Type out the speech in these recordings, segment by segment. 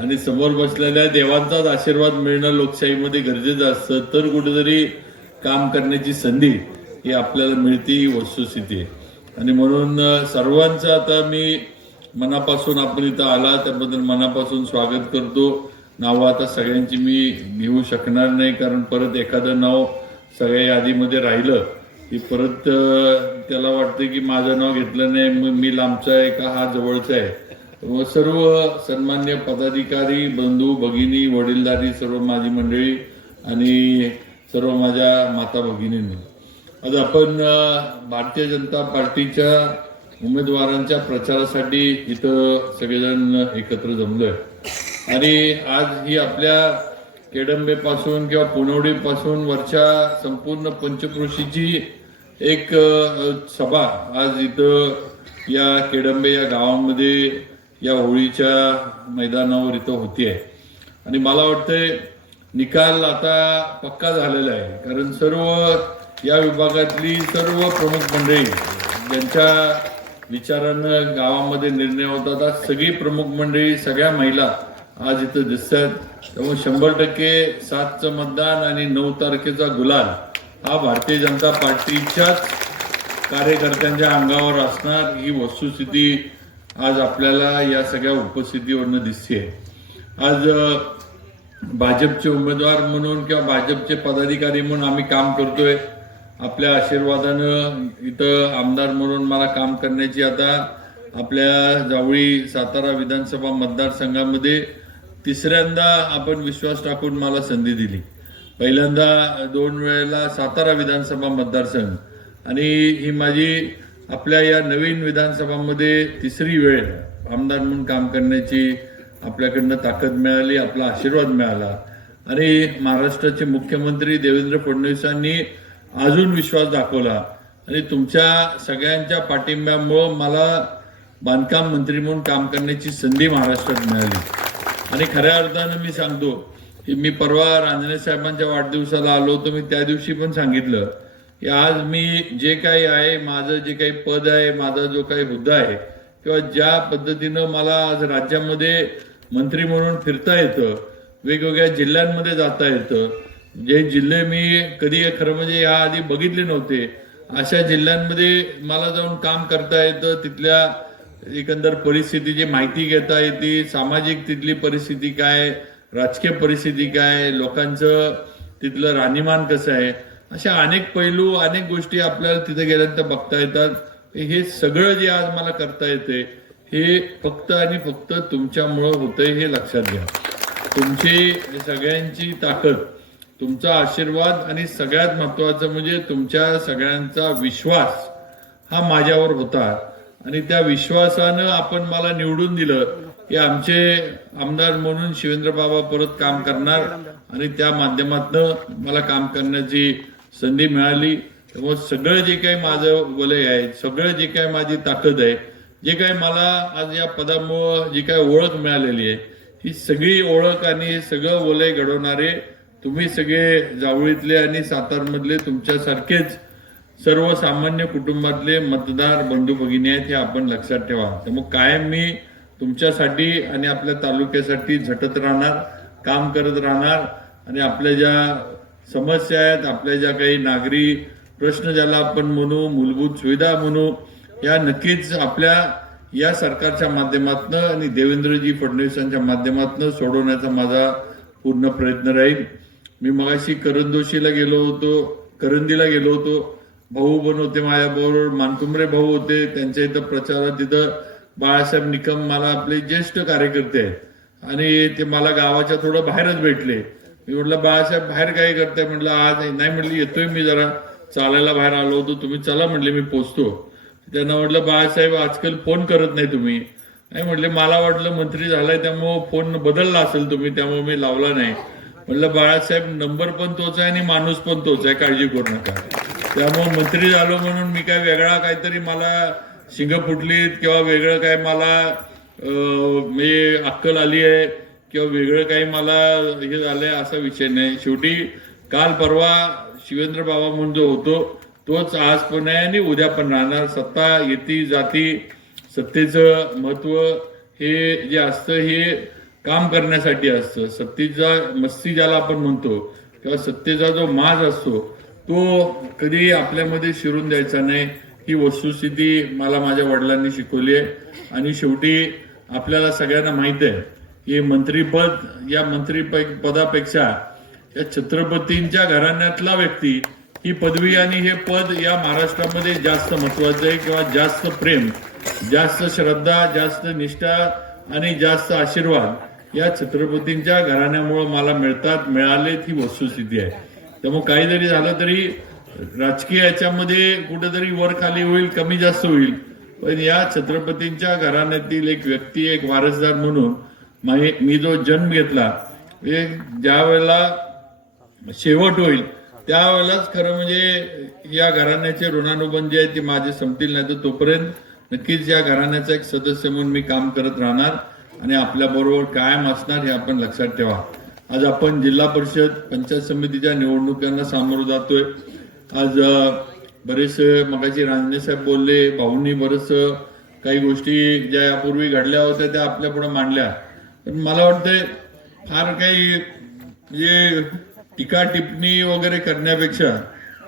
आणि समोर बसलेल्या देवांचाच आशीर्वाद मिळणं लोकशाहीमध्ये गरजेचं असतं, तर कुठेतरी काम करण्याची संधी ही आपल्याला मिळते, ही वस्तुस्थिती आहे. आणि म्हणून सर्वांचं आता मी मनापासून आपण इथं आला त्याबद्दल मनापासून स्वागत करतो. नावं आता सगळ्यांची मी घेऊ शकणार नाही, कारण परत एखादं नाव सगळ्या यादीमध्ये राहिलं की परत त्याला वाटतं की माझं नाव घेतलं नाही, मग मी लांबचा आहे का हा जवळचा आहे. व सर्व सन्मान्य पदाधिकारी, बंधू भगिनी, वडीलधारी सर्व माझी मंडळी आणि सर्व माझ्या माता भगिनींनी, आज आपण भारतीय जनता पार्टीच्या उमेदवारांच्या प्रचारासाठी इथं सगळेजण एकत्र जमलोय. आणि आज ही आपल्या केडंबेपासून किंवा पुनवडीपासून वरच्या संपूर्ण पंचक्रोशीची एक सभा आज इथं या केडंबे या गावामध्ये या होळीच्या मैदानावर इथं होती आहे. आणि मला वाटतंय निकाल आता पक्का झालेला आहे, कारण सर्व या विभागातली सर्व प्रमुख मंडळी ज्यांच्या विचारानं गावामध्ये निर्णय होतात, आज सगळी प्रमुख मंडळी, सगळ्या महिला आज इथं दिसतात. त्यामुळे 100% 7चं मतदान आणि 9 तारखेचा गुलाल हा भारतीय जनता पार्टीच्याच कार्यकर्त्यांच्या अंगावर असणार, ही वस्तुस्थिती आज आपल्याला या सगळ्या उपस्थितीवरनं दिसते. आज भाजपचे उमेदवार म्हणून किंवा भाजपचे पदाधिकारी म्हणून आम्ही काम करतोय. आपल्या आशीर्वादानं इथं आमदार म्हणून मला काम करण्याची आता आपल्या जावळी सातारा विधानसभा मतदारसंघामध्ये तिसऱ्यांदा आपण विश्वास टाकून मला संधी दिली. पहिल्यांदा 2 वेळेला सातारा विधानसभा मतदारसंघ, आणि ही माझी आपल्या या नवीन विधानसभामध्ये तिसरी वेळ आमदार म्हणून काम करण्याची आपल्याकडनं ताकद मिळाली, आपला आशीर्वाद मिळाला. आणि महाराष्ट्राचे मुख्यमंत्री देवेंद्र फडणवीसांनी अजून विश्वास दाखवला, आणि तुमच्या सगळ्यांच्या पाठिंब्यामुळं मला बांधकाम मंत्री म्हणून काम करण्याची संधी महाराष्ट्रात मिळाली. आणि खऱ्या अर्थानं मी सांगतो की मी परवा रांजणे साहेबांच्या वाढदिवसाला आलो होतो. मी त्या दिवशी पण सांगितलं की आज मी जे काही आहे, माझं जे काही पद आहे, माझा जो काही हुद्दा आहे, किंवा ज्या पद्धतीनं मला आज राज्यामध्ये मंत्री म्हणून फिरता येतं, वेगवेगळ्या जिल्ह्यांमध्ये जाता येतं, जे जिल्हे मी कधी खरं म्हणजे याआधी बघितले नव्हते, अशा जिल्ह्यांमध्ये मला जाऊन काम करता येतं. तिथल्या एकंदर परिस्थितीची माहिती घेता येते, सामाजिक तिथली परिस्थिती काय, राजकीय परिस्थिती काय, लोकांचं तिथलं राहणीमान कसं आहे, अशा अनेक पैलू, अनेक गोष्टी आपल्याला तिथे गेल्यानंतर बघता येतात. हे सगळं जे आज मला करता येते हे फक्त आणि फक्त तुमच्यामुळं होतंय, हे लक्षात घ्या. तुमची सगळ्यांची ताकद, तुमचा आशीर्वाद, आणि सगळ्यात महत्वाचं म्हणजे तुमच्या सगळ्यांचा विश्वास हा माझ्यावर होता. आणि त्या विश्वासानं आपण मला निवडून दिलं की आमचे आमदार म्हणून शिवेंद्र बाबा परत काम करणार, आणि त्या माध्यमातून मला काम करण्याची संधी मिळाली. त्यामुळे सगळं जे काही माझं वलय आहे, सगळं जे काही माझी ताकद आहे, जे काही मला आज या पदामुळं जी काही ओळख मिळालेली आहे, ही सगळी ओळख आणि सगळं वलय घडवणारे तुम्ही सगळे जावळीतले आणि सातारमधले तुमच्यासारखेच सर्वसामान्य कुटुंबातले मतदार बंधू भगिनी आहेत, हे आपण लक्षात ठेवा. त्यामुळे कायम मी तुमच्यासाठी आणि आपल्या तालुक्यासाठी झटत राहणार, काम करत राहणार. आणि आपल्या ज्या समस्या आहेत, आपल्या ज्या काही नागरी प्रश्न ज्याला आपण म्हणू, मूलभूत सुविधा म्हणू, या नक्कीच आपल्या या सरकारच्या माध्यमातून आणि देवेंद्रजी फडणवीसांच्या माध्यमातून सोडवण्याचा माझा पूर्ण प्रयत्न राहील. मी मगाशी करंदीला गेलो होतो. भाऊ पण होते माझ्याबरोबर, मानकुमरे भाऊ होते, त्यांच्या इथं प्रचारात. तिथं बाळासाहेब निकम मला आपले ज्येष्ठ कार्यकर्ते आहेत, आणि ते मला गावाच्या थोडं बाहेरच भेटले. मी म्हटलं बाळासाहेब बाहेर काय करताय, म्हटलं आज नाही, म्हटलं येतोय मी जरा चालायला बाहेर आलो होतो, तुम्ही चला म्हटले मी पोचतो. त्यांना म्हटलं बाळासाहेब आजकाल फोन करत नाही तुम्ही. नाही म्हटले मला वाटलं मंत्री झालाय त्यामुळं फोन बदलला असेल तुम्ही, त्यामुळे मी लावला नाही. म्हटलं बाळासाहेब नंबर पण तोच आहे आणि माणूस पण तोच आहे, काळजी करू नका. त्यामुळे मंत्री झालो म्हणून मी काय वेगळा काहीतरी मला शिंग फुटलीत किंवा वेगळं काय मला मी अक्कल आली आहे किंवा वेगळं काही मला हे झालंय असा विषय नाही. शेवटी काल परवा शिवेंद्र बाबा म्हणून जो होतो तोच आज पण आहे आणि उद्या पण राहणार. सत्ता येती जाती, सत्तेचं महत्व हे जे असतं हे काम करण्यासाठी असतं. सत्तेचा मस्ती ज्याला आपण म्हणतो किंवा सत्तेचा जो माज असतो तो कधी आपल्यामध्ये शिरून द्यायचा नाही, ही वस्तुस्थिती मला माझ्या वडिलांनी शिकवली आहे. आणि शेवटी आपल्याला सगळ्यांना माहित आहे की मंत्रीपद या पदापेक्षा या छत्रपतींच्या घराण्यातला व्यक्ती ही पदवी आणि हे पद या महाराष्ट्रामध्ये जास्त महत्वाचं आहे, किंवा जास्त प्रेम, जास्त श्रद्धा, जास्त निष्ठा आणि जास्त आशीर्वाद या छत्रपतींच्या घराण्यामुळे मला मिळालेत, ही वस्तुस्थिती आहे. त्यामुळे काही जरी झालं तरी राजकीय याच्यामध्ये कुठेतरी वर खाली होईल, कमी जास्त होईल, पण या छत्रपतींच्या घराण्यातील एक व्यक्ती, एक वारसदार म्हणून मी जो जन्म घेतला, ज्या वेळेला शेवट होईल त्यावेळेलाच खरं म्हणजे या घराण्याचे ऋणानुबंध जे आहे ते माझे संपतील, नाही तर तोपर्यंत नक्कीच या घराण्याचा एक सदस्य म्हणून मी काम करत राहणार आणि आपल्या बरोबर कायम असणार, हे आपण लक्षात ठेवा. आज आपण जिल्हा परिषद पंचायत समितीच्या निवडणुकांना सामोरं जातोय. आज बरेचसे मगाशी रांजणे साहेब बोलले, भाऊंनी बरेच काही गोष्टी ज्या यापूर्वी घडल्या होत्या त्या आपल्या पुढे मांडल्या. पण मला वाटतंय फार काही जे टीका टिप्पणी वगैरे करण्यापेक्षा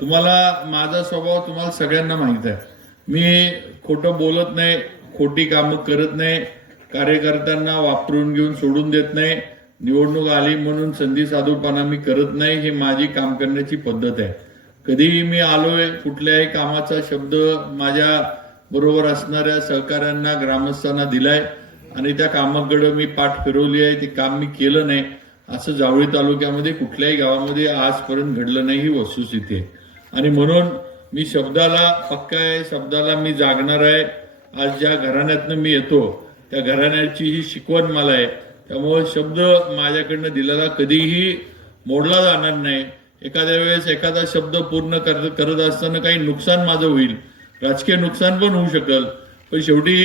तुम्हाला माझा स्वभाव तुम्हाला सगळ्यांना माहित आहे. मी खोटं बोलत नाही, खोटी कामं करत नाही, कार्यकर्त्यांना वापरून घेऊन सोडून देत नाही, निवडणूक आली म्हणून संधी साधूपणा मी करत नाही, ही माझी काम करण्याची पद्धत आहे. कधीही मी आलोय, कुठल्याही कामाचा शब्द माझ्या बरोबर असणाऱ्या सहकाऱ्यांना, ग्रामस्थांना दिलाय आणि त्या कामाकडे मी पाठ फिरवली आहे, ते काम मी केलं नाही असं जावळी तालुक्यामध्ये कुठल्याही गावामध्ये आजपर्यंत घडलं नाही, ही वस्तुस्थिती आहे. आणि म्हणून मी शब्दाला पक्का आहे, शब्दाला मी जागणार आहे. आज ज्या घराण्यातनं मी येतो त्या घराण्याची ही शिकवण मला आहे. त्यामुळे शब्द माझ्याकडनं दिलेला कधीही मोडला जाणार नाही. एखाद्या वेळेस एखादा शब्द पूर्ण करत असताना काही नुकसान माझं होईल, राजकीय नुकसान पण होऊ शकल, पण शेवटी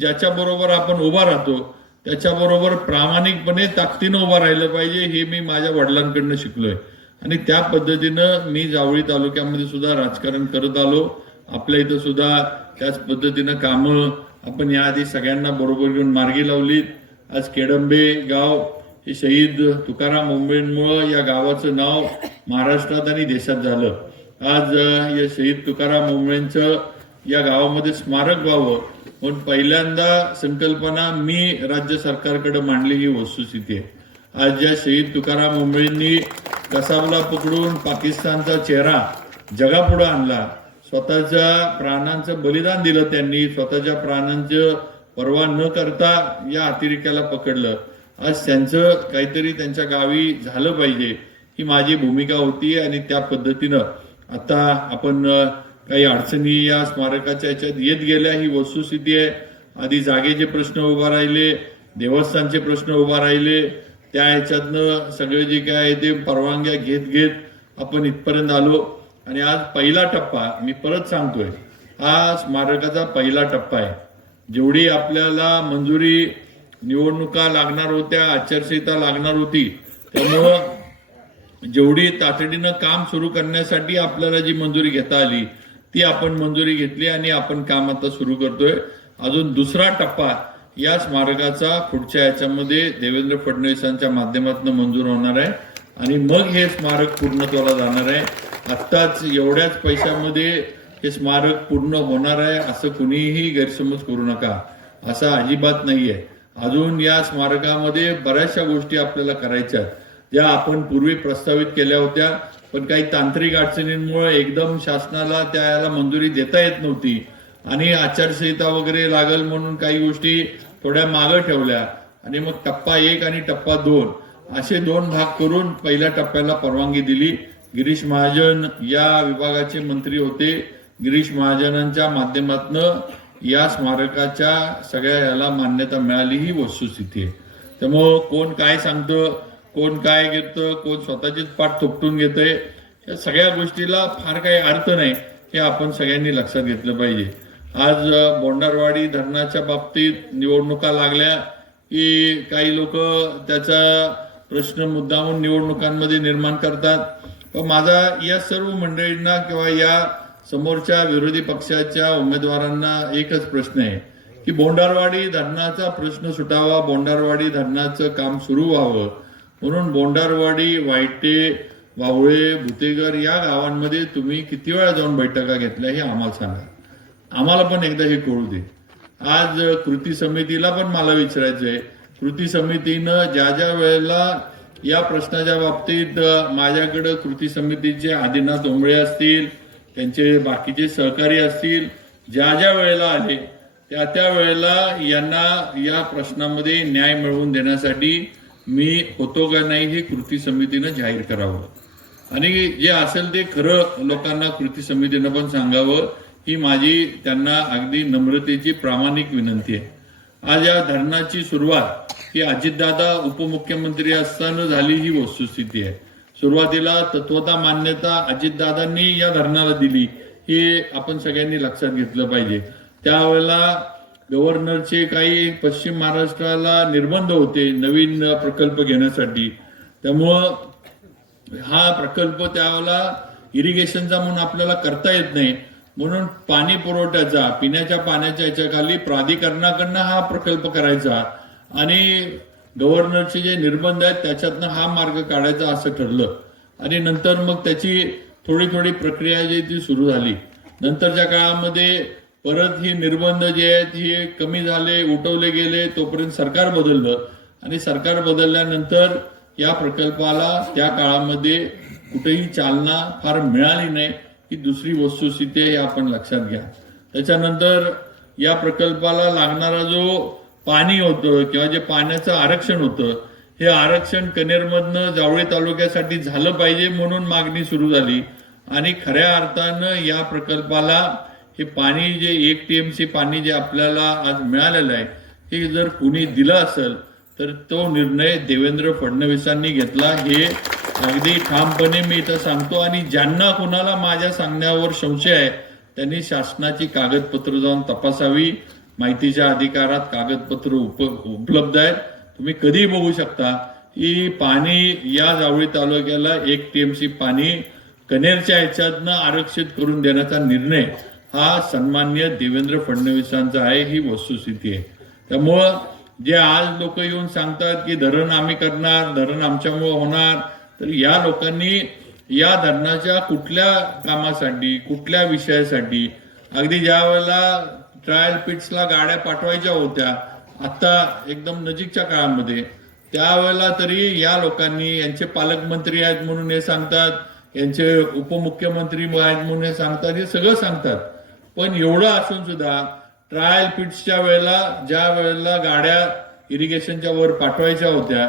ज्याच्या बरोबर आपण उभा राहतो त्याच्याबरोबर प्रामाणिकपणे ताकदीनं उभा राहिलं पाहिजे, हे मी माझ्या वडिलांकडनं शिकलोय. आणि त्या पद्धतीनं मी जावळी तालुक्यामध्ये सुद्धा राजकारण करत आलो. आपल्या इथं सुद्धा त्याच पद्धतीनं कामं आपण याआधी सगळ्यांना बरोबर घेऊन मार्गी लावलीत. आज केडंबे गाव हे शहीद तुकाराम ओंबळेंमुळे या गावाचं नाव महाराष्ट्रात आणि देशात झालं. आज या शहीद तुकाराम ओंबळेंचं या गावामध्ये स्मारक व्हावं म्हणून पहिल्यांदा संकल्पना मी राज्य सरकारकडे मांडली, ही वस्तुस्थिती आहे. आज ज्या शहीद तुकाराम ओंबळेंनी कसाबला पकडून पाकिस्तानचा चेहरा जगापुढे आणला, स्वतःच्या प्राणांचं बलिदान दिलं, त्यांनी स्वतःच्या प्राणांचं पर्वा न करता या अतिरेक्याला पकडलं. आज त्यांचं काहीतरी त्यांच्या गावी झालं पाहिजे, ही माझी भूमिका होती. आणि त्या पद्धतीनं आता आपण काही अडचणी या स्मारकाच्या याच्यात येत गेल्या, ही वस्तुस्थिती आहे. आधी जागेचे प्रश्न उभा राहिले, देवस्थानचे प्रश्न उभा राहिले, त्या ह्याच्यातनं सगळे जे काय आहे ते परवानग्या घेत आपण इथपर्यंत आलो. आणि आज पहिला टप्पा, मी परत सांगतोय, हा स्मारकाचा पहिला टप्पा आहे. जेवढी आपल्याला मंजुरी निवडणुका लागणार होत्या, आचारसंहिता लागणार होती, त्यामुळं जेवढी तातडीनं काम सुरू करण्यासाठी आपल्याला जी मंजुरी घेता आली ती आपण मंजुरी घेतली आणि आपण काम आता सुरू करतोय. अजून दुसरा टप्पा या स्मारकाचा पुढच्या याच्यामध्ये देवेंद्र फडणवीसांच्या माध्यमातून मंजूर होणार आहे आणि मग हे स्मारक पूर्णत्वाला जाणार आहे. आत्ताच एवढ्याच पैशामध्ये हे स्मारक पूर्ण होणार आहे असं कुणीही गैरसमज करू नका, असं अजिबात नाहीये. अजून या स्मारकामध्ये बऱ्याचशा गोष्टी आपल्याला करायच्या ज्या आपण पूर्वी प्रस्तावित केल्या होत्या, पण काही तांत्रिक अडचणींमुळे एकदम शासनाला त्याला मंजुरी देता येत नव्हती आणि आचारसंहिता वगैरे लागल म्हणून काही गोष्टी थोड्या मागं ठेवल्या आणि मग टप्पा 1 आणि टप्पा 2 असे 2 भाग करून पहिल्या टप्प्याला परवानगी दिली. गिरीश महाजन या विभागाचे मंत्री होते. गिरीश महाजनांच्या माध्यमातून या स्मारकाच्या सगळ्या याला मान्यता मिळाली, ही वस्तुस्थिती आहे. त्यामुळं कोण काय सांगतं, कोण काय घेतं, कोण स्वतःचीच पाठ थोपटून घेतंय, या सगळ्या गोष्टीला फार काही अर्थ नाही, हे आपण सगळ्यांनी लक्षात घेतलं पाहिजे. आज बोंडारवाडी धरणाच्या बाबतीत निवडणुका लागल्या की काही लोक त्याचा प्रश्न मुद्दामून निवडणुकांमध्ये निर्माण करतात. पण माझा या सर्व मंडळींना किंवा या समोरच्या विरोधी पक्षाच्या उमेदवारांना एकच प्रश्न आहे की बोंडारवाडी धरणाचा प्रश्न सुटावा, बोंडारवाडी धरणाचं काम सुरू व्हावं म्हणून बोंडारवाडी, वायटे, वावळे, भुतेघर या गावांमध्ये तुम्ही किती वेळा जाऊन बैठका घेतल्या हे आम्हाला सांगा. आम्हाला पण एकदा हे कळू दे. आज कृती समितीला पण मला विचारायचंय, कृती समितीनं ज्या ज्या वेळेला या प्रश्नाच्या बाबतीत माझ्याकडे कृती समितीचे आदिनाथ उंबळे असतील, त्यांचे बाकीचे सहकारी असतील, ज्या ज्या वेळेला आले त्या त्या वेळेला यांना या प्रश्नामध्ये न्याय मिळवून देण्यासाठी मी होतो का नाही हे कृती समितीनं जाहीर करावं आणि जे असेल ते खरं लोकांना कृती समितीनं पण सांगावं ही माझी त्यांना अगदी नम्रतेची प्रामाणिक विनंती आहे. आज या धरणाची सुरुवात ही अजितदादा उपमुख्यमंत्री असताना झाली ही वस्तुस्थिती आहे. सुरुवातीला तत्वता मान्यता अजितदादांनी या धरणाला दिली हे आपण सगळ्यांनी लक्षात घेतलं पाहिजे. त्यावेळेला गव्हर्नरचे काही पश्चिम महाराष्ट्राला निर्बंध होते नवीन प्रकल्प घेण्यासाठी, त्यामुळं हा प्रकल्प त्यावेळेला इरिगेशनचा म्हणून आपल्याला करता येत नाही, म्हणून पाणी पुरवठ्याचा पिण्याच्या पाण्याच्या याच्याखाली प्राधिकरणाकडनं हा प्रकल्प करायचा आणि गव्हर्नरचे जे निर्बंध आहेत त्याच्यातनं हा मार्ग काढायचा असं ठरलं आणि नंतर मग त्याची थोडी थोडी प्रक्रिया जी ती सुरू झाली. नंतरच्या काळामध्ये परत ही निर्बंध जे आहेत हे कमी झाले, उठवले गेले, तोपर्यंत सरकार बदललं आणि सरकार बदलल्यानंतर या प्रकल्पाला त्या काळामध्ये कुठेही चालना फार मिळाली नाही. ही दुसरी वस्तुस्थिती आहे, आपण लक्षात घ्या. त्याच्यानंतर या प्रकल्पाला लागणारा जो पाणी होतं किंवा जे पाण्याचं आरक्षण होतं हे आरक्षण कनेरमधनं जावळी तालुक्यासाठी झालं पाहिजे म्हणून मागणी सुरू झाली आणि खऱ्या अर्थानं या प्रकल्पाला हे पाणी जे 1 TMC पाणी जे आपल्याला आज मिळालेलं आहे हे जर कुणी दिलं असेल तर तो निर्णय देवेंद्र फडणवीसांनी घेतला हे अगदी ठामपणे मी इथं सांगतो. आणि ज्यांना कुणाला माझ्या सांगण्यावर संशय आहे त्यांनी शासनाची कागदपत्र जाऊन तपासावी. माहितीच्या अधिकारात कागदपत्र उपलब्ध आहेत, तुम्ही कधीही बघू शकता की पाणी या जावळी तालुक्याला 1 TMC पाणी कनेरच्या ह्याच्यातनं आरक्षित करून देण्याचा निर्णय हा सन्माननीय देवेंद्र फडणवीसांचा आहे, ही वस्तुस्थिती आहे. त्यामुळं जे आज लोक येऊन सांगतात की धरण आम्ही करणार, धरण आमच्यामुळे होणार, तर या लोकांनी या धरणाच्या कुठल्या कामासाठी, कुठल्या विषयासाठी, अगदी ज्या वेळेला ट्रायल पिट्सला गाड्या पाठवायच्या होत्या आता एकदम नजीकच्या काळामध्ये त्यावेळेला तरी या लोकांनी, यांचे पालकमंत्री आहेत म्हणून हे सांगतात, यांचे उपमुख्यमंत्री आहेत म्हणून हे सांगतात, हे सगळं सांगतात, पण एवढं असून सुद्धा ट्रायल पिट्सच्या वेळेला ज्या वेळेला गाड्या इरिगेशनच्या वर पाठवायच्या होत्या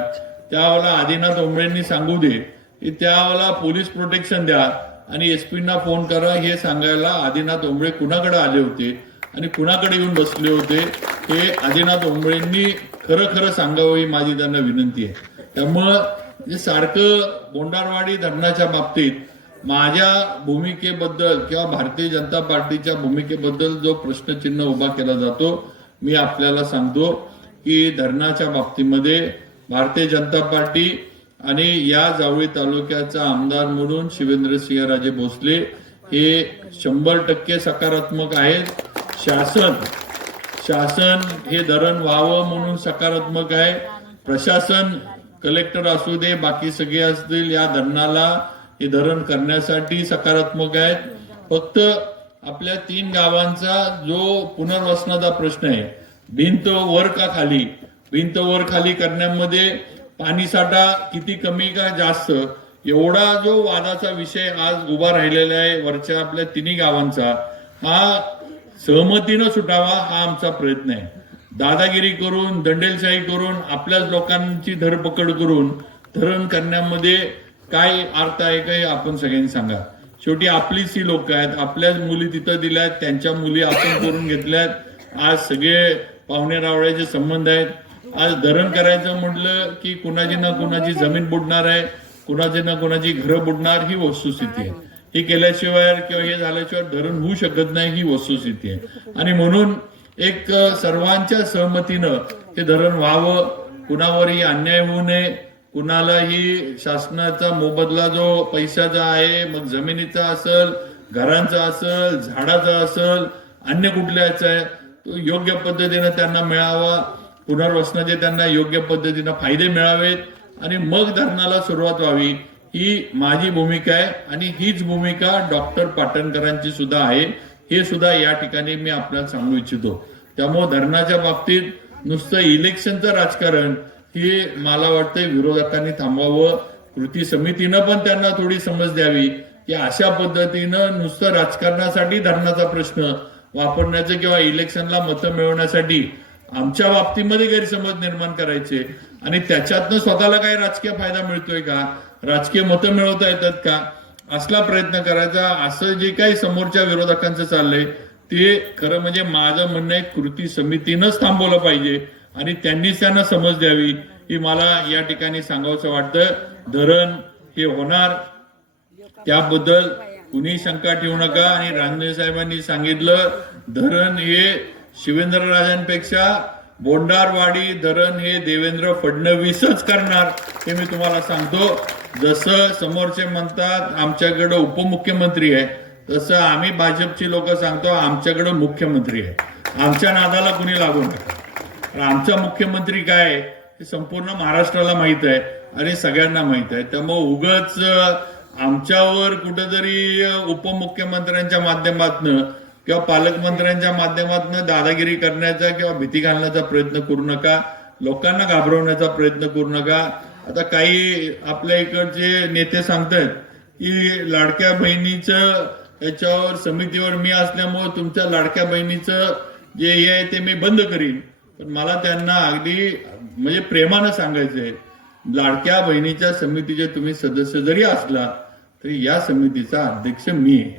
त्यावेळेला आदिनाथ उंबळेंनी सांगू दे की त्यावेळेला पोलीस प्रोटेक्शन द्या आणि एसपींना फोन करा हे सांगायला आदिनाथ उंबळे कुणाकडे आले होते आणि कुणाकडे येऊन बसले होते हे आदिनाथ उंबळेंनी खरं खरं सांगावं ही माझी त्यांना विनंती आहे. त्यामुळं सारखं बोंडारवाडी धरणाच्या बाबतीत माझ्या भूमिकेबद्दल किंवा भारतीय जनता पार्टीच्या भूमिकेबद्दल जो प्रश्नचिन्ह उभा केला जातो, मी आपल्याला सांगतो की धरणाच्या बाबतीमध्ये भारतीय जनता पार्टी आणि या जावळी तालुक्याचा आमदार म्हणून शिवेंद्रसिंहराजे भोसले हे 100% सकारात्मक आहेत. शासन हे धरण व्हावं म्हणून सकारात्मक आहे. प्रशासन, कलेक्टर असू दे, बाकी सगळे असतील, या धरणाला हे धरण करण्यासाठी सकारात्मक आहेत. फक्त आपल्या 3 गावांचा जो पुनर्वसनाचा प्रश्न आहे, भिंत वर का खाली, भिंत वर खाली करण्यामध्ये पाणी साठा किती कमी का जास्त, एवढा जो वादाचा विषय आज उभा राहिलेला आहे वरच्या आपल्या 3 गावांचा, हा सहमतीनं सुटावा हा आमचा प्रयत्न आहे. दादागिरी करून, दंडेलशाही करून, आपल्याच लोकांची धरपकड करून धरण करण्यामध्ये काय अर्थ आहे काय आपण सगळ्यांनी सांगा. शेवटी आपलीच ही लोक आहेत, आपल्याच मुली तिथं दिल्यात, त्यांच्या मुली आपण करून घेतल्यात. आज सगळे पाहुणे रावळ्याचे संबंध आहेत. आज धरण करायचं म्हटलं की कुणाची ना कुणाची जमीन बुडणार आहे, कुणाची ना कुणाची घरं बुडणार, ही वस्तुस्थिती आहे. हे केल्याशिवाय किंवा हे झाल्याशिवाय धरण होऊ शकत नाही, ही वस्तुस्थिती आहे. आणि म्हणून एक सर्वांच्या सहमतीनं हे धरण व्हावं, कुणावरही अन्याय होऊ नये, कुणालाही शासनाचा मोबदला जो पैशाचा आहे, मग जमिनीचा असेल, घरांचा असेल, झाडाचा असेल, अन्य कुठल्याचा आहे, तो योग्य पद्धतीनं त्यांना मिळावा, पुनर्वसनाचे त्यांना योग्य पद्धतीनं फायदे मिळावेत आणि मग धरणाला सुरुवात व्हावी, ही माझी भूमिका आहे आणि हीच भूमिका डॉक्टर पाटणकरांची सुद्धा आहे, हे सुद्धा या ठिकाणी मी आपल्याला सांगू इच्छितो. त्यामुळे धरणाच्या बाबतीत नुसतं इलेक्शनचं राजकारण हे मला वाटतंय विरोधकांनी थांबवावं. कृती समितीनं पण त्यांना थोडी समज द्यावी की अशा पद्धतीनं नुसतं राजकारणासाठी धरणाचा प्रश्न वापरण्याचं किंवा इलेक्शनला मतं मिळवण्यासाठी आमच्या बाबतीमध्ये गैरसमज निर्माण करायचे आणि त्याच्यातनं स्वतःला काही राजकीय फायदा मिळतोय का, राजकीय मतं मिळवता येतात का, असला प्रयत्न करायचा. असं जे काही समोरच्या विरोधकांचं चाललंय ते खरं म्हणजे माझं म्हणणं आहे कृती समितीनंच थांबवलं पाहिजे आणि त्यांनीच त्यांना समज द्यावी, ही मला या ठिकाणी सांगावंसं वाटतं. धरण हे होणार त्याबद्दल कुणी शंका ठेवू नका. आणि रांजणे साहेबांनी सांगितलं धरण हे शिवेंद्रराजांपेक्षा बोंडारवाडी धरण हे देवेंद्र फडणवीसच करणार, हे मी तुम्हाला सांगतो. जसं समोरचे म्हणतात आमच्याकडे उपमुख्यमंत्री आहे, तसं आम्ही भाजपची लोक सांगतो आमच्याकडे मुख्यमंत्री आहे. आमच्या नादाला कुणी लागू नका. आमचा मुख्यमंत्री काय आहे हे संपूर्ण महाराष्ट्राला माहित आहे आणि सगळ्यांना माहित आहे. त्यामुळे उगाच आमच्यावर कुठेतरी उपमुख्यमंत्र्यांच्या माध्यमातून किंवा पालकमंत्र्यांच्या माध्यमातून दादागिरी करण्याचा किंवा भीती घालण्याचा प्रयत्न करू नका, लोकांना घाबरवण्याचा प्रयत्न करू नका. आता काही आपल्या इकडचे नेते सांगतात की लाडक्या बहिणीचं त्याच्यावर समितीवर मी असल्यामुळे तुमच्या लाडक्या बहिणीचं जे हे आहे ते मी बंद करीन. पण मला त्यांना अगदी म्हणजे प्रेमानं सांगायचंय, लाडक्या बहिणीच्या समितीचे तुम्ही सदस्य जरी असला तरी या समितीचा अध्यक्ष मी आहे.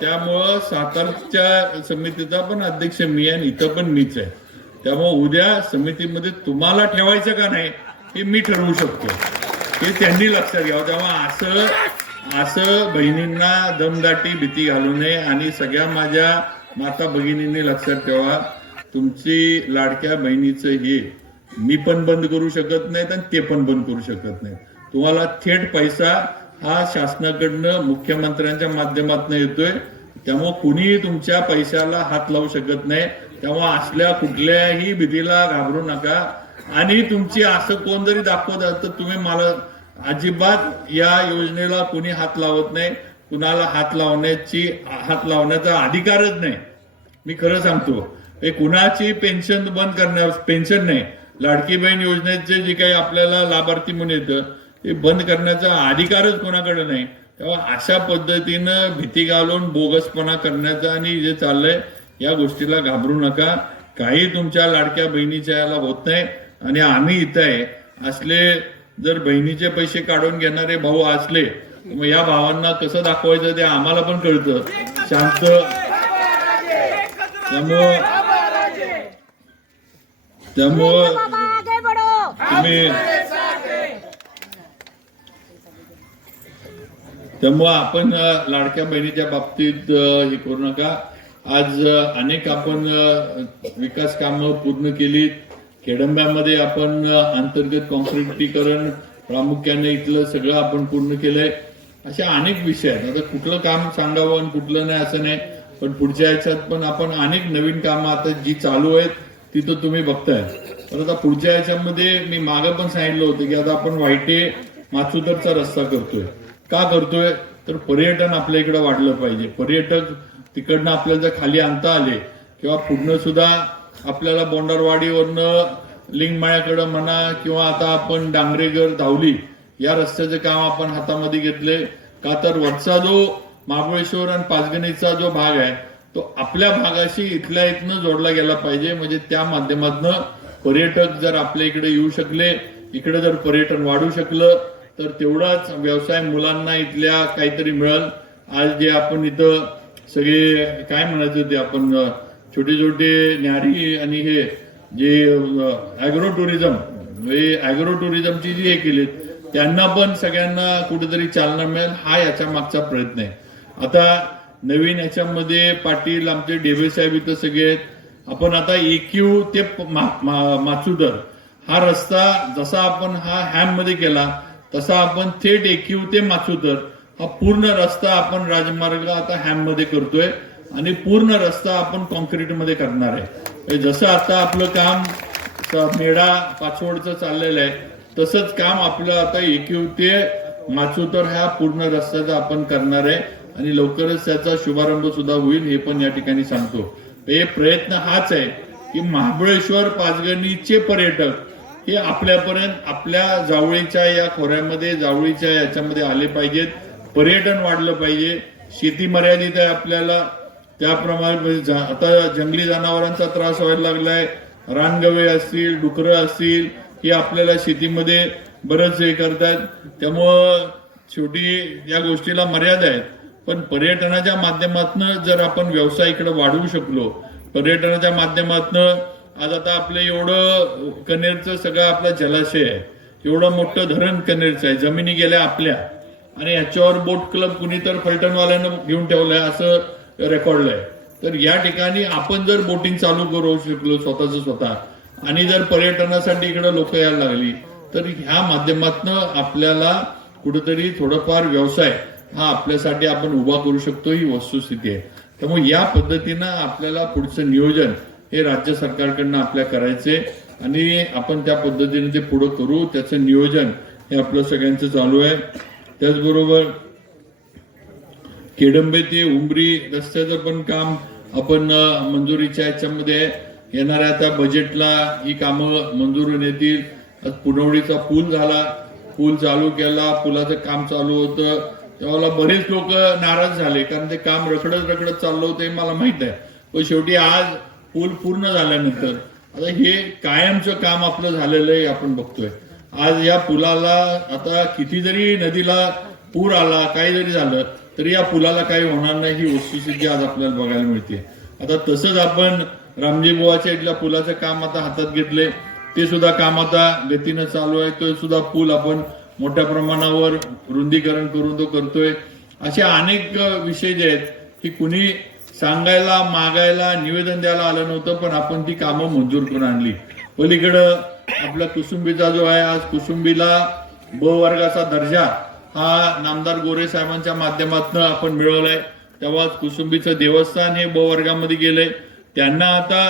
त्यामुळं सातारच्या समितीचा पण अध्यक्ष मी आहे आणि इथं पण मीच आहे. त्यामुळे उद्या समितीमध्ये तुम्हाला ठेवायचं का नाही हे मी ठरवू शकतो, हे त्यांनी लक्षात घ्यावं. तेव्हा असं बहिणींना दमदाटी भीती घालू नये. आणि सगळ्या माझ्या माता भगिनींनी लक्षात ठेवा, तुमची लाडक्या बहिणीचं हे मी पण बंद करू शकत नाही आणि ते पण बंद करू शकत नाही. तुम्हाला थेट पैसा हा शासनाकडनं मुख्यमंत्र्यांच्या माध्यमातून येतोय, त्यामुळे कुणीही तुमच्या पैशाला हात लावू शकत नाही. त्यामुळे असल्या कुठल्याही भीतीला घाबरू नका. आणि तुमची असं कोण जरी दाखवत तर तुम्ही मला अजिबात या योजनेला कुणी हात लावत नाही, कुणाला हात लावण्याचा अधिकारच नाही. मी खरं सांगतो, हे कुणाची पेन्शन बंद करण्या पेन्शन नाही, लाडकी बहीण योजनेचे जे काही आपल्याला लाभार्थी म्हणून येतं ते बंद करण्याचा अधिकारच कोणाकडे नाही. तेव्हा अशा पद्धतीनं भीती घालून बोगसपणा करण्याचा आणि जे चाललंय या गोष्टीला घाबरू नका. काही तुमच्या लाडक्या बहिणीच्या याला होत नाही. आणि आम्ही इथं आहे असले जर बहिणीचे पैसे काढून घेणारे भाऊ असले मग या भावांना कसं दाखवायचं ते आम्हाला पण कळतं. शांत त्यामुळं आपण लाडक्या बहिणीच्या बाबतीत हे करू नका. आज अनेक आपण विकास कामं पूर्ण केली. खेडंब्यामध्ये आपण अंतर्गत कॉन्क्रिटीकरण प्रामुख्याने इथलं सगळं आपण पूर्ण केलंय. अशा अनेक विषय आहेत. आता कुठलं काम सांगावं आणि कुठलं नाही असं नाही, पण पुढच्या याच्यात पण आपण अनेक नवीन कामं आता जी चालू आहेत ती तर तुम्ही बघताय. पण आता पुढच्या याच्यामध्ये मी मागं पण सांगितलं होतं की आता आपण वाईटे माचुदरचा रस्ता करतोय. का करतोय तर पर्यटन आपल्या इकडे वाढलं पाहिजे. पर्यटक तिकडनं आपल्याला जर खाली आणता आले किंवा पुढनं सुद्धा आपल्याला बोंडारवाडीवरनं लिंगमाळ्याकडं म्हणा किंवा आता आपण डांगरेगर धावली या रस्त्याचं काम आपण हातामध्ये घेतले. का तर वरचा जो महाबळेश्वर आणि पाचगणीचा जो भाग आहे तो आपल्या भागाशी इथल्या इथनं जोडला गेला पाहिजे. म्हणजे त्या माध्यमातून पर्यटक जर आपल्या इकडे येऊ शकले, इकडे जर पर्यटन वाढू शकलं तर तेवढाच व्यवसाय मुलांना इथल्या काहीतरी मिळेल. आज जे आपण इथं सगळे काय म्हणायचं ते आपण छोटे छोटे न्यारी आणि हे जे ॲग्रो टुरिझमची जी हे केलीत त्यांना पण सगळ्यांना कुठेतरी चालना मिळेल, हा याच्या मागचा प्रयत्न आहे. आता नवीन याच्यामध्ये पाटील आमचे डेबे साहेब इथं सगळे आहेत. आपण आता EQ ते माचुदर हा रस्ता जसा आपण हा हॅम मध्ये केला तसा आपण थेट EQ ते माचुदर हा पूर्ण रस्ता आपण राजमार्ग आता हॅम मध्ये करतोय आणि पूर्ण रस्ता आपण कॉन्क्रीट मध्ये करणार आहे. जसं आता आपलं काम मेढा पाचवडचं चाललेलं आहे तसंच काम आपलं आता एकूव ते माचुतर ह्या पूर्ण रस्त्याचा आपण करणार आहे आणि लवकरच त्याचा शुभारंभ सुद्धा होईल हे पण या ठिकाणी सांगतो. हे प्रयत्न हाच आहे की महाबळेश्वर पाचगणीचे पर्यटक हे आपल्यापर्यंत आपल्या जावळीच्या या खोऱ्यामध्ये जावळीच्या याच्यामध्ये आले पाहिजेत. पर्यटन वाढलं पाहिजे. शेती मर्यादित आहे आपल्याला त्याप्रमाणे आता जंगली जनावरांचा त्रास व्हायला लागलाय. रानगवे असतील डुकरं असतील हे आपल्याला शेतीमध्ये बरंच हे करतात. त्यामुळं शेवटी या गोष्टीला मर्यादा आहेत. पण पर्यटनाच्या माध्यमातून जर आपण व्यवसाय इकडे वाढवू शकलो पर्यटनाच्या माध्यमातून आज आता आपलं एवढं कनेरचं सगळं आपला जलाशय आहे एवढं मोठं धरण कनेरचं आहे जमिनी गेल्या आपल्या आणि याच्यावर बोट क्लब कुणी तर फलटणवाल्यानं घेऊन ठेवलंय असं रेकॉर्ड आहे. तर या ठिकाणी आपण जर बोटिंग चालू करू शकलो स्वतः आणि जर पर्यटनासाठी इकडे लोक यायला लागली तर ह्या माध्यमातून आपल्याला कुठेतरी थोडंफार व्यवसाय हा आपल्यासाठी आपण उभा करू शकतो ही वस्तुस्थिती आहे. त्यामुळे या पद्धतीनं आपल्याला पुढचं नियोजन हे राज्य सरकारकडनं आपल्या करायचे आणि आपण त्या पद्धतीने ते पुढे करू. त्याचं नियोजन हे आपलं सगळ्यांचं चालू आहे. त्याचबरोबर केडंबे ते उमरी रस्त्याचं पण काम आपण मंजुरीच्या याच्यामध्ये येणाऱ्या आता बजेटला ही कामं मंजूर येतील. पुनवडीचा पूल झाला पूल चालू केला पुलाचं काम चालू होतं तेव्हा बरेच लोक नाराज झाले कारण ते काम रखडत चाललं होतं हे मला माहित आहे. पण शेवटी आज पूल पूर्ण झाल्यानंतर आता हे कायमचं काम आपलं झालेलं आहे आपण बघतोय. आज या पुलाला आता किती जरी नदीला पूर आला काही जरी झालं तरी या पुलाला काही होणार नाही ही वस्तुस्थिती आज आपल्याला बघायला मिळते. आता तसंच आपण रामजी बुवाच्या इथल्या पुलाचं काम आता हातात घेतले ते सुद्धा काम आता गतीनं चालू आहे. तो सुद्धा पूल आपण मोठ्या प्रमाणावर रुंदीकरण करून तो करतोय. असे अनेक विषय जे आहेत की कुणी सांगायला मागायला निवेदन द्यायला आलं नव्हतं पण आपण ती कामं मंजूर करून आणली. पलीकडं आपला कुसुंबीचा जो आहे आज कुसुंबीला ब वर्गाचा दर्जा हा नामदार गोरे साहेबांच्या माध्यमातून आपण मिळवलाय. तेव्हा कुसुंबीचं देवस्थान हे ब वर्गामध्ये गेलंय. त्यांना आता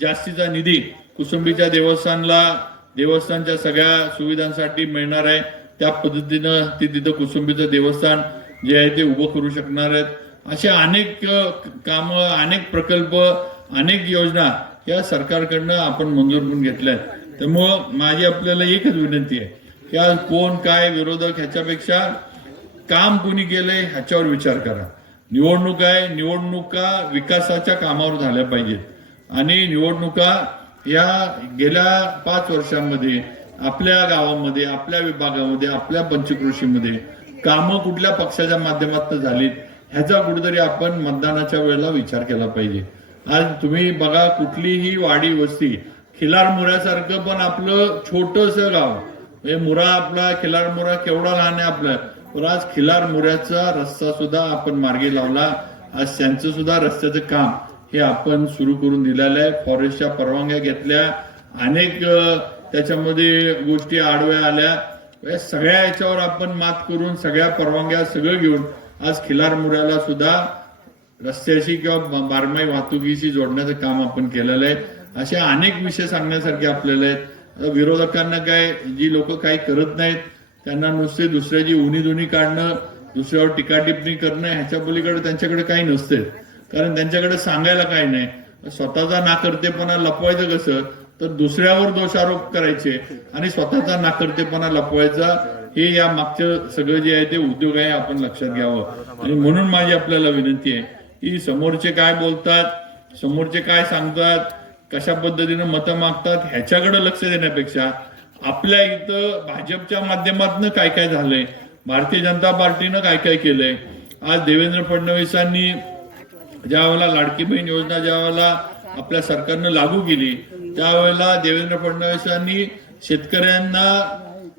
जास्तीचा निधी कुसुंबीच्या देवस्थानच्या सगळ्या सुविधांसाठी मिळणार आहे. त्या पद्धतीनं ते तिथं कुसुंबीचं देवस्थान जे आहे ते उभं करू शकणार आहेत. असे अनेक कामं अनेक प्रकल्प अनेक योजना या सरकारकडनं आपण मंजूर करून घेतल्यात. त्यामुळं माझी आपल्याला एकच विनंती आहे की आज कोण काय विरोधक ह्याच्यापेक्षा काम कोणी केलंय ह्याच्यावर विचार करा. निवडणूक आहे निवडणुका विकासाच्या कामावर झाल्या पाहिजेत आणि निवडणुका या गेल्या 5 वर्षांमध्ये आपल्या गावामध्ये आपल्या विभागामध्ये आपल्या पंचक्रोशीमध्ये कामं कुठल्या पक्षाच्या माध्यमातून झालीत ह्याचा कुठेतरी आपण मतदानाच्या वेळेला विचार केला पाहिजे. आज तुम्ही बघा कुठलीही वाडी वस्ती खिलार मुऱ्यासारखं पण आपलं छोटस गाव हे मुरा आपला खिलार मुरा केवढा लहान आहे आपलं पण आज खिलार मुऱ्याचा रस्ता सुद्धा आपण मार्गी लावला. आज त्यांचं सुद्धा रस्त्याचं काम हे आपण सुरू करून दिलेलं आहे. फॉरेस्टच्या परवानग्या घेतल्या अनेक त्याच्यामध्ये गोष्टी आडव्या आल्या सगळ्या याच्यावर आपण मात करून सगळ्या परवानग्या सगळं घेऊन आज खिलार मुऱ्याला सुद्धा रस्त्याशी किंवा बारमाई वाहतुकीशी जोडण्याचं काम आपण केलेलं आहे. असे अनेक विषय सांगण्यासारखे आपल्याला आहेत. विरोधकांना काय जी लोक काही करत नाहीत त्यांना नुसते दुसऱ्याची उणीधुणी काढणं दुसऱ्यावर टीका टिप्पणी करणं ह्याच्या पलीकडे त्यांच्याकडे काही नसते कारण त्यांच्याकडे सांगायला काही नाही. स्वतःचा नाकर्तेपणा लपवायचं कसं तर दुसऱ्यावर दोषारोप करायचे आणि स्वतःचा नाकर्तेपणा लपवायचा हे या मागचं सगळं जे आहे ते उद्योग आहे आपण लक्षात घ्यावं. आणि म्हणून माझी आपल्याला विनंती आहे की समोरचे काय बोलतात समोरचे काय सांगतात कशा पद्धतीने मतं मागतात ह्याच्याकडे लक्ष देण्यापेक्षा आपल्या इथं भाजपच्या माध्यमातून काय काय झालंय भारतीय जनता पार्टीनं काय काय केलंय. आज देवेंद्र फडणवीसांनी ज्या वेळेला लाडकी बहीण योजना ज्या वेळेला आपल्या सरकारनं लागू केली त्यावेळेला देवेंद्र फडणवीसांनी शेतकऱ्यांना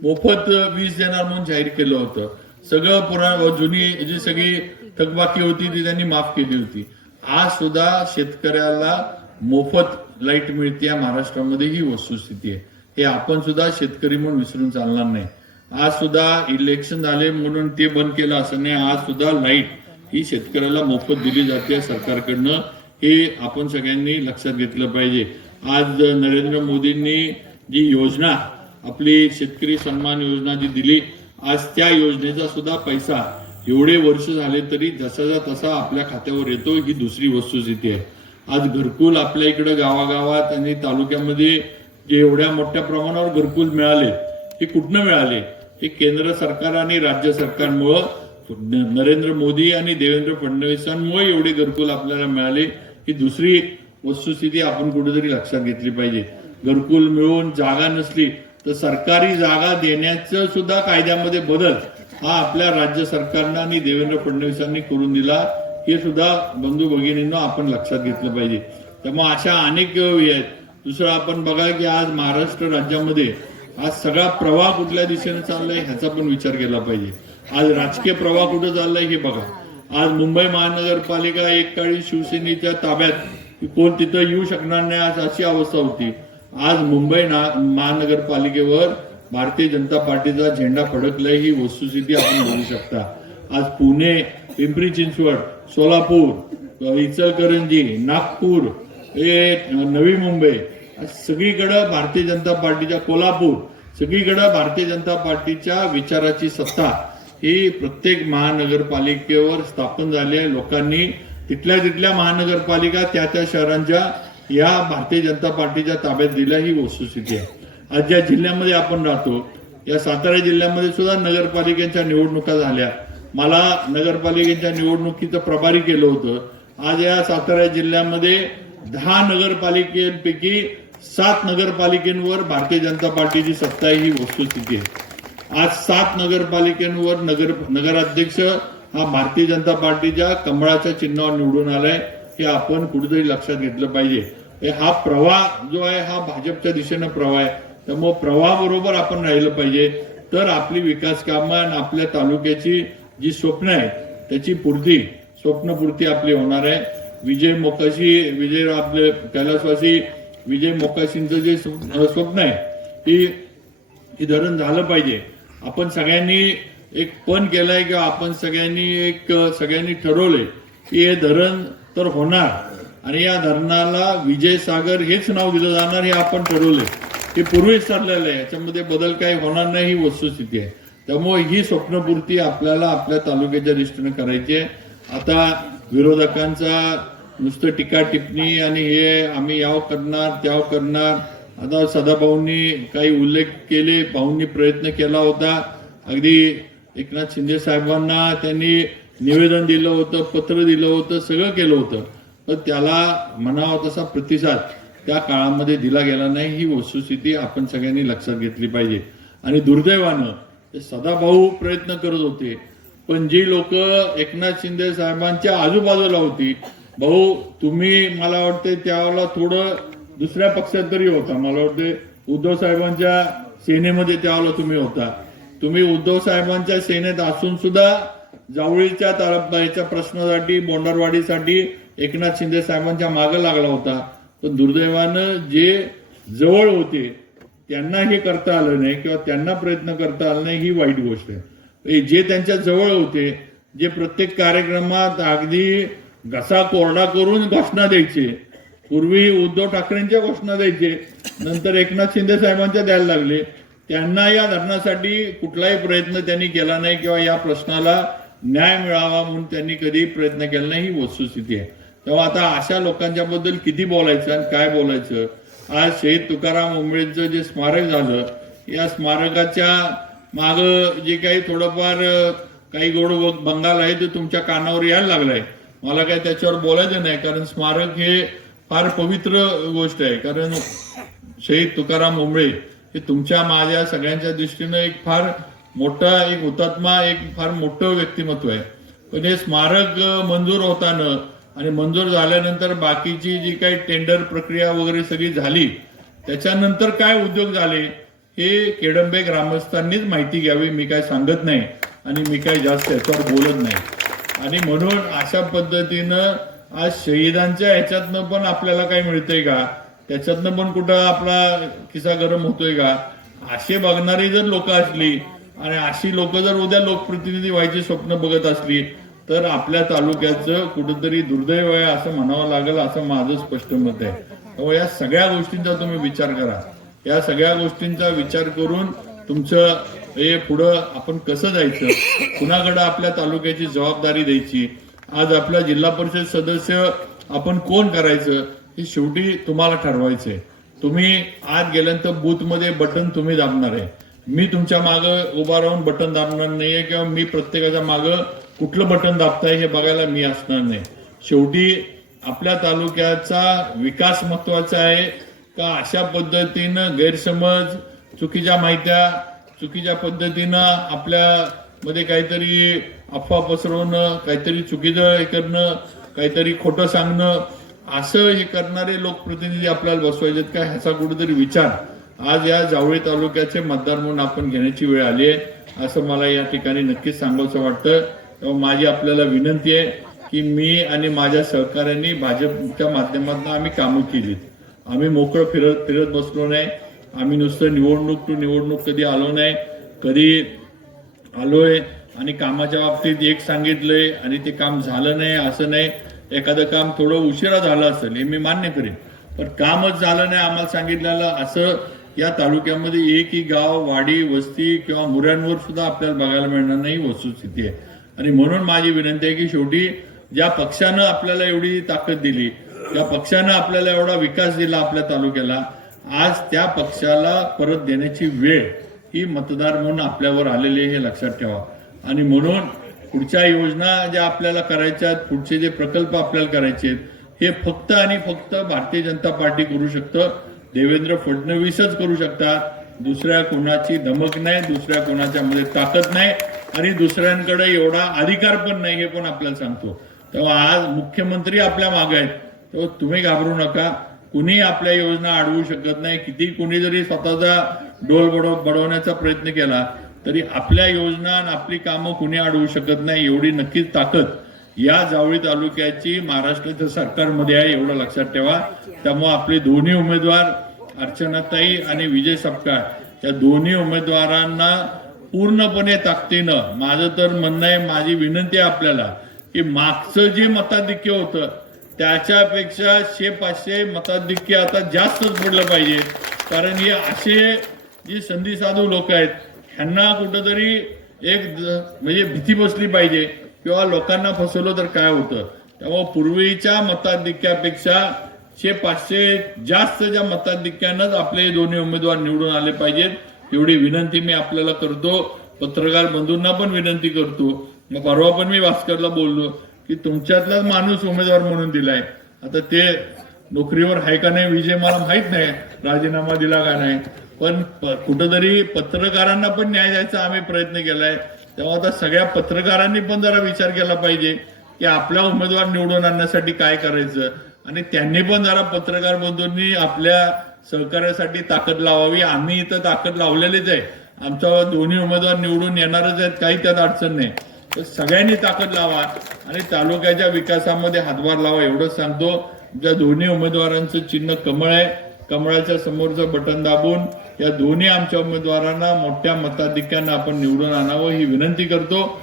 मोफत वीज देणार म्हणून जाहीर केलं होतं. सगळं जुनी जी सगळी थकबाकी होती ती त्यांनी माफ केली होती. आज सुद्धा शेतकऱ्याला मोफत लाईट मिळते महाराष्ट्रामध्ये ही वस्तुस्थिती आहे. हे आपण सुद्धा शेतकरी म्हणून विसरून चालणार नाही. आज सुद्धा इलेक्शन झाले म्हणून ते बंद केलं असं नाही. आज सुद्धा लाईट ही शेतकऱ्याला मोफत दिली जाते सरकारकडनं, हे आपण सगळ्यांनी लक्षात घेतलं पाहिजे. आज नरेंद्र मोदींनी जी योजना आपली शेतकरी सन्मान योजना जी दिली, आज त्या योजनेचा सुद्धा पैसा एवढे वर्ष झाले तरी जसाचा तसा आपल्या खात्यावर येतो, ही दुसरी वस्तुस्थिती आहे. आज घरकुल आपल्या इकडे गावागावात आणि तालुक्यामध्ये जे एवढ्या मोठ्या प्रमाणावर घरकुल मिळाले, हे कुठनं मिळाले? हे केंद्र सरकार आणि राज्य सरकारमुळं, नरेंद्र मोदी आणि देवेंद्र फडणवीसांमुळे एवढे घरकुल आपल्याला मिळाले. ही दुसरी वस्तुस्थिती आपण कुठेतरी लक्षात घेतली पाहिजे. घरकुल मिळून जागा नसली तर सरकारी जागा देण्याचं सुद्धा कायद्यामध्ये बदल हा आपल्या राज्य सरकारनं आणि देवेंद्र फडणवीसांनी करून दिला, हे सुद्धा बंधू भगिनींना आपण लक्षात घेतलं पाहिजे. त्यामुळे अशा अनेक आहेत. दुसरं आपण बघा की आज महाराष्ट्र राज्यामध्ये आज सगळा प्रवाह कुठल्या दिशेने चाललाय ह्याचा पण विचार केला पाहिजे. आज राजकीय प्रवाह कुठं चाललाय हे बघा. आज मुंबई महानगरपालिका एक काळी शिवसेनेच्या ताब्यात, कोण तिथं येऊ शकणार नाही आज अशी अवस्था होती. आज मुंबई महानगरपालिकेवर भारतीय जनता पार्टीचा झेंडा फडकलाय, ही वस्तुस्थिती आपण बघू शकता. आज पुणे, पिंपरी चिंचवड, सोलापूर, इचलकरंजी, नागपूर, नवी मुंबई, सगळीकडे भारतीय जनता पार्टीच्या, कोल्हापूर, सगळीकडे भारतीय जनता पार्टीच्या विचाराची सत्ता ही प्रत्येक महानगरपालिकेवर स्थापन झाली आहे. लोकांनी तिथल्या तिथल्या महानगरपालिका त्या त्या शहरांच्या या भारतीय जनता पार्टीच्या ताब्यात दिल्या, ही वस्तुस्थिती आहे. आज ज्या जिल्ह्यामध्ये आपण राहतो, या सातारा जिल्ह्यामध्ये सुद्धा नगरपालिकेच्या निवडणुका झाल्या. मला नगरपालिकेच्या निवडणुकीचं प्रभारी केलं होतं. आज या सातारा जिल्ह्यामध्ये 10 नगरपालिकेपैकी 7 नगरपालिकेंवर भारतीय जनता पार्टीची सत्ता आहे, ही वस्तुस्थिती आहे. आज 7 नगरपालिकेंवर नगराध्यक्ष हा भारतीय जनता पार्टीच्या कमळाच्या चिन्हावर निवडून आलाय, हे आपण कुठेतरी लक्षात घेतलं पाहिजे. हा प्रवाह जो आहे हा भाजपच्या दिशेनं प्रवाह आहे. त्यामुळे प्रवाहाबरोबर आपण राहिलं पाहिजे, तर आपली विकास कामं आणि आपल्या तालुक्याची जी स्वप्न आहेत त्याची स्वप्नपूर्ती आपली होणार आहे. विजय आपले कैलासवासी विजय मोकाशींचं जे स्वप्न आहे ही धरण झालं पाहिजे. आपण सगळ्यांनी एक पण केलाय किंवा आपण सगळ्यांनी ठरवलंय की हे धरण तर होणार आणि या धरणाला विजय सागर हेच नाव दिलं जाणार, हे आपण ठरवलंय. हे पूर्वीच ठरलेलं आहे, याच्यामध्ये बदल काही होणार नाही, ही वस्तुस्थिती आहे. त्यामुळे ही स्वप्नपूर्ती आपल्याला आपल्या तालुक्याच्या दृष्टीने करायची आहे. आता विरोधकांचा नुसतं टीका टिप्पणी आणि हे आम्ही याव करणार त्याव करणार, आता सदाभाऊंनी काही उल्लेख केले, भाऊंनी प्रयत्न केला होता. अगदी एकनाथ शिंदे साहेबांना त्यांनी निवेदन दिलं होतं, पत्र दिलं होतं, सगळं केलं होतं, पण त्याला म्हणावा तसा प्रतिसाद त्या काळामध्ये दिला गेला नाही, ही वस्तुस्थिती आपण सगळ्यांनी लक्षात घेतली पाहिजे. आणि दुर्दैवानं ते सदाभाऊ प्रयत्न करत होते, पण जी लोक एकनाथ शिंदे साहेबांच्या आजूबाजूला होती, भाऊ तुम्ही मला वाटते त्यावेळेला थोडं दुसऱ्या पक्षात तरी होता, मला वाटते उद्धव साहेबांच्या सेनेमध्ये त्यावेळेला तुम्ही होता. तुम्ही उद्धव साहेबांच्या सेनेत असून सुद्धा जावळीच्या याच्या प्रश्नासाठी, बोंडारवाडीसाठी एकनाथ शिंदे साहेबांच्या मागे लागला होता. पण दुर्दैवानं जे जवळ होते त्यांना हे करता आलं नाही किंवा त्यांना प्रयत्न करता आला नाही, ही वाईट गोष्ट आहे. जे त्यांच्या जवळ होते, जे प्रत्येक कार्यक्रमात अगदी घसा कोरडा करून घोषणा द्यायचे, पूर्वी उद्धव ठाकरेंच्या घोषणा द्यायचे, नंतर एकनाथ शिंदे साहेबांच्या द्यायला लागले, त्यांना या धरणासाठी कुठलाही प्रयत्न त्यांनी केला नाही किंवा या प्रश्नाला न्याय मिळावा म्हणून त्यांनी कधी प्रयत्न केला नाही, ही वस्तुस्थिती आहे. तेव्हा आता अशा लोकांच्या बद्दल किती बोलायचं आणि काय बोलायचं. आज शहीद तुकाराम ओंबळेंचं जे स्मारक झालं, या स्मारकाच्या माग जे काही थोडंफार काही गोड बंगाल आहे ते तुमच्या कानावर यायला लागलाय. मला काय त्याच्यावर बोलायचं नाही, कारण स्मारक हे फार पवित्र गोष्ट आहे. कारण शहीद तुकाराम ओंबळे हे तुमच्या माझ्या सगळ्यांच्या दृष्टीनं एक फार मोठा, एक हुतात्मा, एक फार मोठं व्यक्तिमत्व आहे. पण हे स्मारक मंजूर होताना आणि मंजूर झाल्यानंतर बाकीची जी काही टेंडर प्रक्रिया वगैरे सगळी झाली, त्याच्यानंतर काय उद्योग झाले हे केडंबे ग्रामस्थांनीच माहिती घ्यावी. मी काय सांगत नाही आणि मी काय जास्त याच्यावर बोलत नाही. आणि म्हणून अशा पद्धतीनं आज शहीदांच्या ह्याच्यातनं पण आपल्याला काय मिळतंय का, त्याच्यातनं पण कुठं आपला खिसा गरम होतोय का, असे बघणारी जर लोक असली आणि अशी लोक जर उद्या लोकप्रतिनिधी व्हायची स्वप्न बघत असली तर आपल्या तालुक्याचं कुठंतरी दुर्दैव आहे असं म्हणावं लागेल, असं माझं स्पष्ट मत आहे. त्यामुळे या सगळ्या गोष्टींचा तुम्ही विचार करा. या सगळ्या गोष्टींचा विचार करून तुमचं हे पुढं आपण कसं जायचं, कुणाकडे आपल्या तालुक्याची जबाबदारी द्यायची, आज आपला जिल्हा परिषद सदस्य आपण कोण करायचं हे शेवटी तुम्हाला ठरवायचंय. तुम्ही आज गेल्यानंतर बूथ मध्ये बटन तुम्ही दाबणार आहे. मी तुमच्या मागं उभा राहून बटन दाबणार नाहीये किंवा मी प्रत्येकाच्या मागं कुठलं बटन दाबताय हे बघायला मी असणार नाही. शेवटी आपल्या तालुक्याचा विकास महत्वाचा आहे का अशा पद्धतीनं गैरसमज, चुकीच्या माहित्या, चुकीच्या पद्धतीनं आपल्या मध्ये काहीतरी अफवा पसरवणं, काहीतरी चुकीचं हे करणं, काहीतरी खोटं सांगणं, असं हे करणारे लोकप्रतिनिधी आपल्याला बसवायचे का ह्याचा कुठेतरी विचार आज या जावळी तालुक्याचे मतदार म्हणून आपण घेण्याची वेळ आली आहे असं मला या ठिकाणी नक्कीच सांगायचं वाटतं. तेव्हा माझी आपल्याला विनंती आहे की मी आणि माझ्या सहकाऱ्यांनी भाजपच्या माध्यमातून आम्ही कामं केलीत. आम्ही मोकळं फिरत फिरत बसलो नाही. आम्ही नुसतं निवडणूक टू निवडणूक कधी आलो नाही. कधी आलोय आणि कामाच्या बाबतीत एक सांगितलंय आणि ते काम झालं नाही असं नाही. एखादं काम थोडं उशिरा झालं असेल हे मी मान्य करेन, पण कामच झालं नाही आम्हाला सांगितलेलं असं या तालुक्यामध्ये एकही गाव, वाडी, वस्ती किंवा मुऱ्यांवर सुद्धा आपल्याला बघायला मिळणार नाही वस्तुस्थिती आहे. आणि म्हणून माझी विनंती आहे की शेवटी ज्या पक्षानं आपल्याला एवढी ताकद दिली, त्या पक्षानं आपल्याला एवढा विकास दिला आपल्या तालुक्याला, आज त्या पक्षाला परत देण्याची वेळ ही मतदार म्हणून आपल्यावर आलेली आहे हे लक्षात ठेवा. आणि म्हणून पुढच्या योजना ज्या आपल्याला करायच्या आहेत, पुढचे जे प्रकल्प आपल्याला करायचे आहेत, हे फक्त आणि फक्त भारतीय जनता पार्टी करू शकतं. देवेंद्र फडणवीसच करू शकतात. दुसऱ्या कोणाची धमक नाही, दुसऱ्या कोणाच्या मध्ये ताकद नाही आणि दुसऱ्यांकडे एवढा अधिकार पण नाही हे पण आपल्याला सांगतो. तेव्हा आज मुख्यमंत्री आपल्या मागे आहेत, तेव्हा तुम्ही घाबरू नका. कुणी आपल्या योजना अडवू शकत नाही. किती कुणी जरी स्वतःचा डोल बडवण्याचा प्रयत्न केला तरी आपल्या योजना आणि आपली कामं कुणी अडवू शकत नाही. एवढी नक्कीच ताकद या जावळी तालुक्याची महाराष्ट्राच्या सरकारमध्ये आहे, एवढं लक्षात ठेवा. त्यामुळे आपले दोन्ही उमेदवार अर्चनाताई आणि विजय सपकाळ या दोन्ही उमेदवारांना पूर्णपणे ताकदीनं, माझं तर म्हणणं आहे, माझी विनंती आहे आपल्याला की मागचं जे मताधिक्य होतं त्याच्यापेक्षा 100-500 मताधिक्य आता जास्तच पडलं पाहिजे. कारण हे असे जी संधी साधू लोक आहेत ह्यांना कुठंतरी एक म्हणजे भीती बसली पाहिजे किंवा लोकांना फसवलं तर काय होतं. त्यामुळे पूर्वीच्या मताधिक्यापेक्षा 100-500 जास्तच्या मताधिक्यानंच आपले दोन्ही उमेदवार निवडून आले पाहिजेत एवढी विनंती मी आपल्याला करतो. पत्रकार बंधूंना पण विनंती करतो. मग परवा पण मी भास्करला बोललो की तुमच्यातलाच माणूस उमेदवार म्हणून दिलाय. आता ते नोकरीवर आहे का नाही विजय मला माहित नाही, राजीनामा दिला का नाही, पण कुठंतरी पत्रकारांना पण न्याय द्यायचा आम्ही प्रयत्न केलाय. तेव्हा आता सगळ्या पत्रकारांनी पण जरा विचार केला पाहिजे की आपला उमेदवार निवडून आणण्यासाठी काय करायचं आणि त्यांनी पण जरा पत्रकार बंधूंनी आपल्या सहकार्यासाठी ताकद लावावी. आम्ही इथं ताकद लावलेलीच आहे. आमचा दोन्ही उमेदवार निवडून येणारच आहेत, काही त्यात अडचण नाही. तर सगळ्यांनी ताकद लावा आणि तालुक्याच्या विकासामध्ये हातभार लावा एवढंच सांगतो. ज्या दोन्ही उमेदवारांचं चिन्ह कमळ आहे, कमळाच्या समोरचं बटन दाबून या दोन्ही आमच्या उमेदवारांना मोठ्या मताधिक्यानं आपण निवडून आणावं ही विनंती करतो.